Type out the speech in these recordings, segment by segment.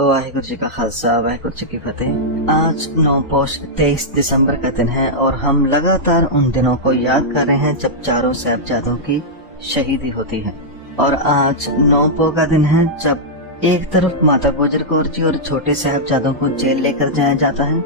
वाहिगुरु जी का खालसा वाहिगुरु जी की फतेह। आज 9 पोष 23 दिसंबर का दिन है और हम लगातार उन दिनों को याद कर रहे हैं जब चारों साहिबजादों की शहीदी होती है। और आज 9 पो का दिन है जब एक तरफ माता गुजर कौर जी और छोटे साहिबजादों को जेल लेकर जाया जाता है,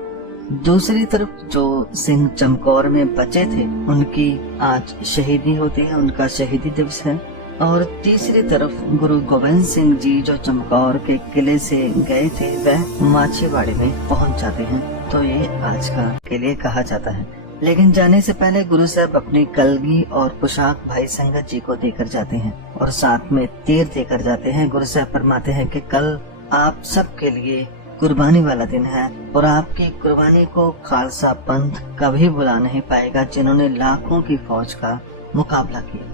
दूसरी तरफ जो सिंह चमकौर में बचे थे उनकी आज शहीदी होती है, उनका शहीदी दिवस है। और तीसरी तरफ गुरु गोविंद सिंह जी जो चमकौर के किले से गए थे वह माछीवाड़े में पहुंच जाते हैं, तो ये आज का के लिए कहा जाता है। लेकिन जाने से पहले गुरु साहब अपनी कलगी और पोशाक भाई संगत जी को देकर जाते हैं और साथ में तीर देकर जाते हैं। गुरु साहब फरमाते हैं कि कल आप सबके लिए कुर्बानी वाला दिन है और आपकी कुर्बानी को खालसा पंथ कभी भुला नहीं पाएगा, जिन्होंने लाखों की फौज का मुकाबला किया।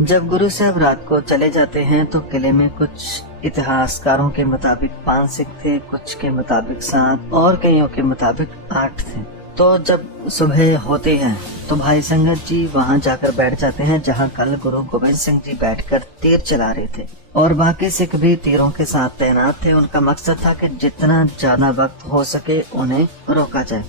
जब गुरु साहब रात को चले जाते हैं तो किले में कुछ इतिहासकारों के मुताबिक 5 सिख थे, कुछ के मुताबिक 7 और कईयों के मुताबिक 8 थे। तो जब सुबह होती है तो भाई संगत जी वहां जाकर बैठ जाते हैं जहां कल गुरु गोविंद सिंह जी बैठकर तीर चला रहे थे और बाकी सिख भी तीरों के साथ तैनात थे। उनका मकसद था कि जितना ज्यादा वक्त हो सके उन्हें रोका जाए।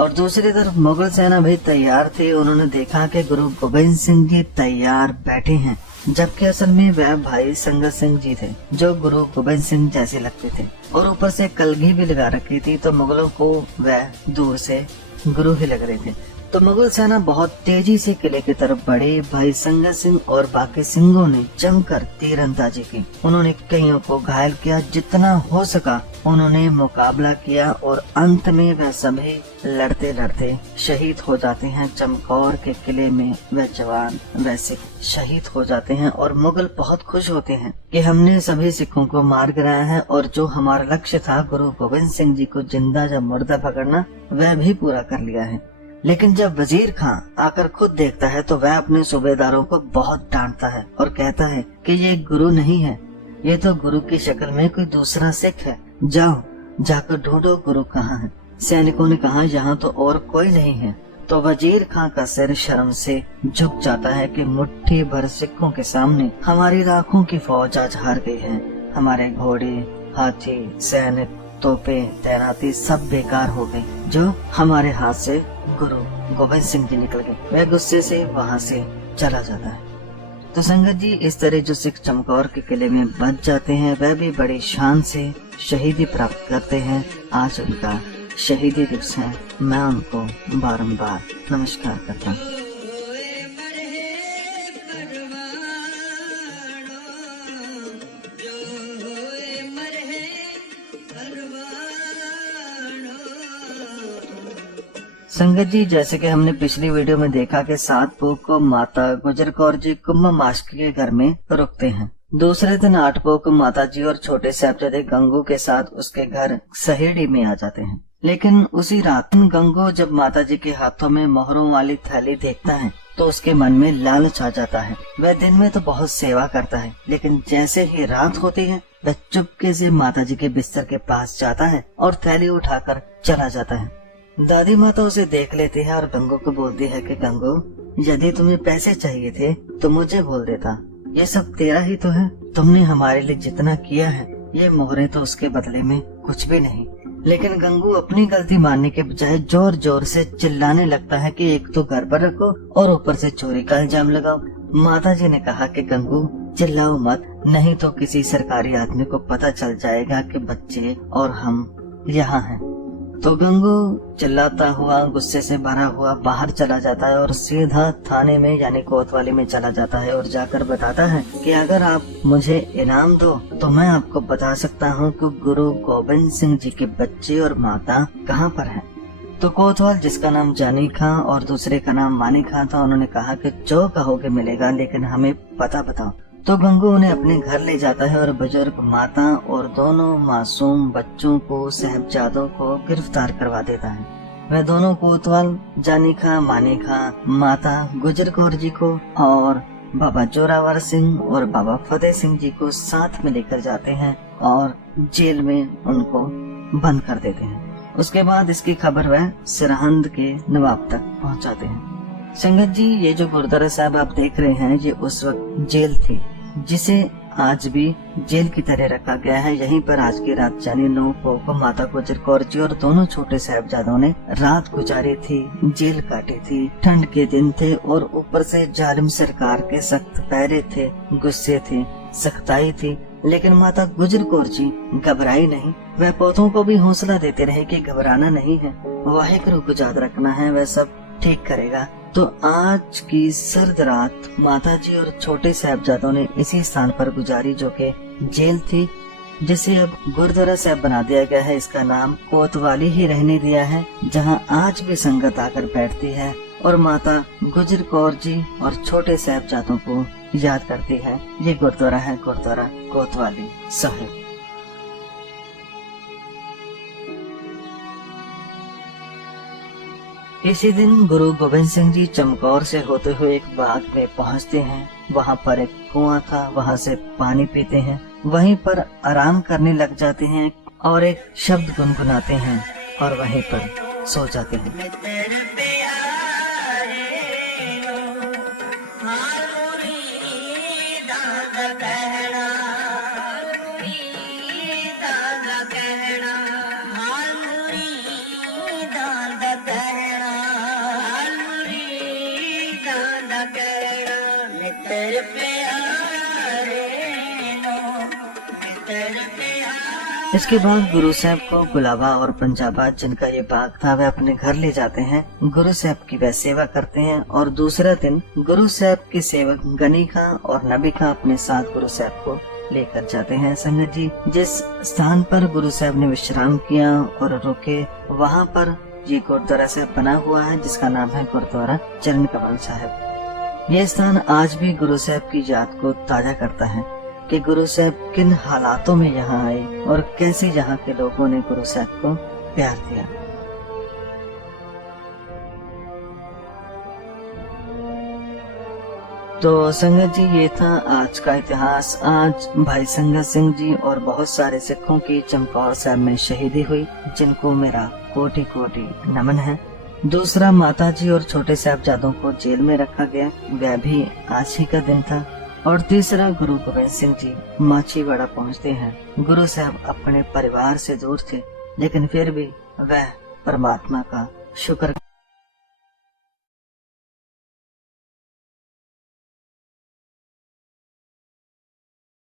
और दूसरी तरफ मुगल सेना भी तैयार थी। उन्होंने देखा कि गुरु गोविंद सिंह जी तैयार बैठे हैं, जबकि असल में वह भाई संगत सिंह जी थे जो गुरु गोविंद सिंह जैसे लगते थे और ऊपर से कलगी भी लगा रखी थी, तो मुगलों को वह दूर से गुरु ही लग रहे थे। तो मुगल सेना बहुत तेजी से किले की तरफ बढ़ी। भाई संगत सिंह और बाकी सिंहों ने जमकर तीरंदाजी की। उन्होंने कईयों को घायल किया, जितना हो सका उन्होंने मुकाबला किया और अंत में वह सभी लड़ते लड़ते शहीद हो जाते हैं। चमकौर के किले में वह जवान वैसे शहीद हो जाते हैं और मुगल बहुत खुश होते हैं कि हमने सभी सिखों को मार गिराया है और जो हमारा लक्ष्य था गुरु गोविंद सिंह जी को जिंदा या मुर्दा पकड़ना, वह भी पूरा कर लिया है। लेकिन जब वजीर खां आकर खुद देखता है तो वह अपने सूबेदारों को बहुत डांटता है और कहता है कि ये गुरु नहीं है, ये तो गुरु की शक्ल में कोई दूसरा सिख है। जाओ जाकर ढूंढो गुरु कहाँ है। सैनिकों ने कहा यहाँ तो और कोई नहीं है। तो वजीर खां का सिर शर्म से झुक जाता है कि मुट्ठी भर सिखों के सामने हमारी लाखों की फौज आज हार गई है। हमारे घोड़े, हाथी, सैनिक, तोपे, तैनाती सब बेकार हो गई जो हमारे हाथ से गुरु गोविंद सिंह जी निकल गए। वह गुस्से से वहाँ से चला जाता है। तो संगत जी इस तरह जो सिख चमकौर के किले में बच जाते हैं वह भी बड़ी शान से शहीदी प्राप्त करते हैं। आज उनका शहीदी दिवस है। मैं उनको बारंबार नमस्कार करता हूँ। संगत जी जैसे कि हमने पिछली वीडियो में देखा कि 7 पो को माता गुजर कौर जी कुंभ मास्क के घर में रुकते हैं। दूसरे दिन 8 पो को माता जी और छोटे साहिबजादे गंगू के साथ उसके घर सहेड़ी में आ जाते हैं। लेकिन उसी रात गंगू जब माता जी के हाथों में मोहरों वाली थैली देखता है तो उसके मन में लालच आ जाता है। वह दिन में तो बहुत सेवा करता है, लेकिन जैसे ही रात होती है वह चुपके से माता जी के बिस्तर के पास जाता है और थैली उठाकर चला जाता है। दादी माता उसे देख लेती है और गंगू को बोलती है कि गंगू, यदि तुम्हें पैसे चाहिए थे तो मुझे बोल देता, ये सब तेरा ही तो है। तुमने हमारे लिए जितना किया है ये मोहरे तो उसके बदले में कुछ भी नहीं। लेकिन गंगू अपनी गलती मानने के बजाय जोर जोर से चिल्लाने लगता है कि एक तो घर पर रखो और ऊपर से चोरी का इल्जाम लगाओ। माता जी ने कहा कि गंगू चिल्लाओ मत, नहीं तो किसी सरकारी आदमी को पता चल जाएगा कि बच्चे और हम यहाँ हैं। तो गंगू चिल्लाता हुआ गुस्से से भरा हुआ बाहर चला जाता है और सीधा थाने में यानी कोतवाली में चला जाता है और जाकर बताता है कि अगर आप मुझे इनाम दो तो मैं आपको बता सकता हूँ कि गुरु गोविंद सिंह जी के बच्चे और माता कहाँ पर हैं। तो कोतवाल जिसका नाम जानी खां और दूसरे का नाम मानी खां था, उन्होंने कहा कि जो कहोगे मिलेगा, लेकिन हमें पता बताओ। तो गंगू उन्हें अपने घर ले जाता है और बुजुर्ग माता और दोनों मासूम बच्चों को, साहिबजादों को गिरफ्तार करवा देता है। वह दोनों कोतवाल जानी खां, मानी खां, माता गुजर कौर जी को और बाबा जोरावर सिंह और बाबा फतेह सिंह जी को साथ में लेकर जाते हैं और जेल में उनको बंद कर देते हैं। उसके बाद इसकी खबर वह सरहंद के नवाब तक पहुंचाते हैं। संगत जी ये जो गुरुद्वारा साहब आप देख रहे हैं ये उस वक्त जेल थी जिसे आज भी जेल की तरह रखा गया है। यहीं पर आज की रात यानी 9 पोह को माता गुजर कौर जी और दोनों छोटे साहिबजादों ने रात गुजारी थी, जेल काटी थी। ठंड के दिन थे और ऊपर से जालिम सरकार के सख्त पहरे थे, गुस्से थे, सख्ताई थी, लेकिन माता गुजर कौर जी घबराई नहीं। वह पोतों को भी हौसला देते रहे कि घबराना नहीं है, वाहिगुरु को याद रखना है, वह सब ठीक करेगा। तो आज की सर्द रात माता जी और छोटे साहिबजादों ने इसी स्थान पर गुजारी जो कि जेल थी, जिसे अब गुरुद्वारा साहब बना दिया गया है। इसका नाम कोतवाली ही रहने दिया है, जहां आज भी संगत आकर बैठती है और माता गुजर कौर जी और छोटे साहिबजादों को याद करती है। ये गुरुद्वारा है गुरुद्वारा कोतवाली साहिब। इसी दिन गुरु गोबिंद सिंह जी चमकौर से होते हुए एक बाग में पहुंचते हैं। वहां पर एक कुआं था, वहां से पानी पीते हैं, वहीं पर आराम करने लग जाते हैं और एक शब्द गुनगुनाते हैं और वहीं पर सो जाते हैं। इसके बाद गुरु साहब को गुलाबा और पंजाबाद जिनका ये बाग था वह अपने घर ले जाते हैं। गुरु साहब की वह सेवा करते हैं और दूसरा दिन गुरु साहब के सेवक गनी खां और नबी खां अपने साथ गुरु साहब को लेकर जाते हैं। संगत जी, जिस स्थान पर गुरु साहब ने विश्राम किया और रुके, वहाँ पर ये गुरुद्वारा साहब बना हुआ है जिसका नाम है गुरुद्वारा चरण कमल साहब। यह स्थान आज भी गुरु साहब की याद को ताजा करता है कि गुरु साहब किन हालातों में यहाँ आए और कैसे यहाँ के लोगों ने गुरु साहब को प्यार दिया। तो संगत जी, ये था आज का इतिहास। आज भाई संगत सिंह जी और बहुत सारे सिखों की चमकौर साहब में शहीदी हुई, जिनको मेरा कोटि कोटि नमन है। दूसरा, माता जी और छोटे साहिबजादों को जेल में रखा गया, वह भी आज ही का दिन था। और तीसरा, गुरु गोबिंद सिंह जी माछीवाड़ा पहुंचते हैं। गुरु साहब अपने परिवार से दूर थे, लेकिन फिर भी वह परमात्मा का शुक्र